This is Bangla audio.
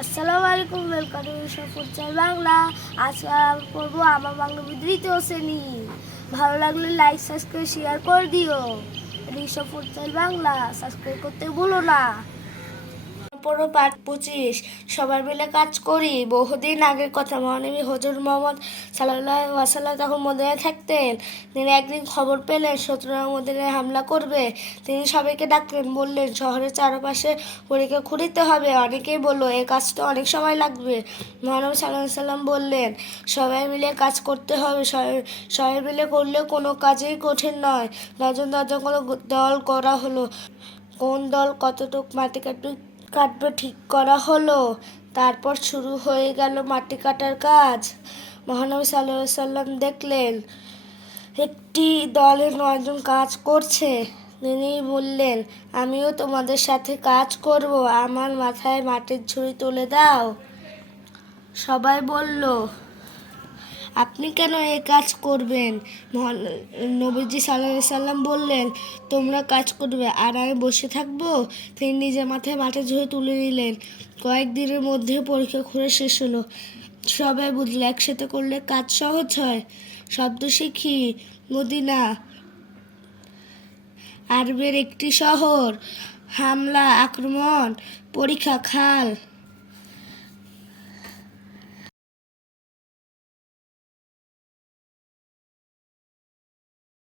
আসসালামু আলাইকুম, ওয়েলকাম টু ফুটচাল বাংলা। আজকে আমি পড়বো আমার বাংলা দ্বিতীয় শ্রেণী। ভালো লাগলে লাইক সাবস্ক্রাইব শেয়ার করে দিও। ঋষভ ফুটচাল বাংলা সাবস্ক্রাইব করতে ভুলো না। পড়ো পাঠ 25। সবাই মিলে কাজ করি। বহুদিন আগের কথা, মহানবী হযরত মুহাম্মদ সাল্লাল্লাহু আলাইহি ওয়াসাল্লাম তখন মদিনায় থাকতেন। তিনি একদিন খবর পেলেন শত্রুরা মদিনায় হামলা করবে। তিনি সবাইকে ডাকলেন, বললেন শহরের চারপাশে পরীক্ষা খুঁড়িতে হবে। অনেকেই বলল এই কাজটা অনেক সময় লাগবে। মহানবী সাল্লাল্লাহু আলাইহি ওয়াসাল্লাম বললেন সবাই মিলে কাজ করতে হবে। সবাই মিলে করলে কোনো কাজই কঠিন নয়। দশজন দশজন করে দল করা হলো। কোন দল কতটুক মাটি কাটবে ঠিক করা হলো। তারপর শুরু হয়ে গেল মাটি কাটার কাজ। মহানবী সাল্লাল্লাহু আলাইহি সাল্লাম দেখলেন একটি দলে 9 জন কাজ করছে। তিনি বললেন, আমিও তোমাদের সাথে কাজ করব। আমার মাথায় মাটির ঝুড়ি তুলে দাও। সবাই বলল, আপনি কেন এই কাজ করবেন? নবীজি সাল্লাল্লাহু আলাইহি সাল্লাম বললেন, তোমরা কাজ করবে আর আমি বসে থাকবো? তিনি নিজের মাথায় মাটির ঝুড়ি তুলে নিলেন। কয়েকদিনের মধ্যে পরীক্ষা করে শেষ হলো। সবাই বুঝলো একসাথে করলে কাজ সহজ হয়। শব্দ শিখি। মদিনা আরবের একটি শহর। হামলা, আক্রমণ, পরীক্ষা, খাল।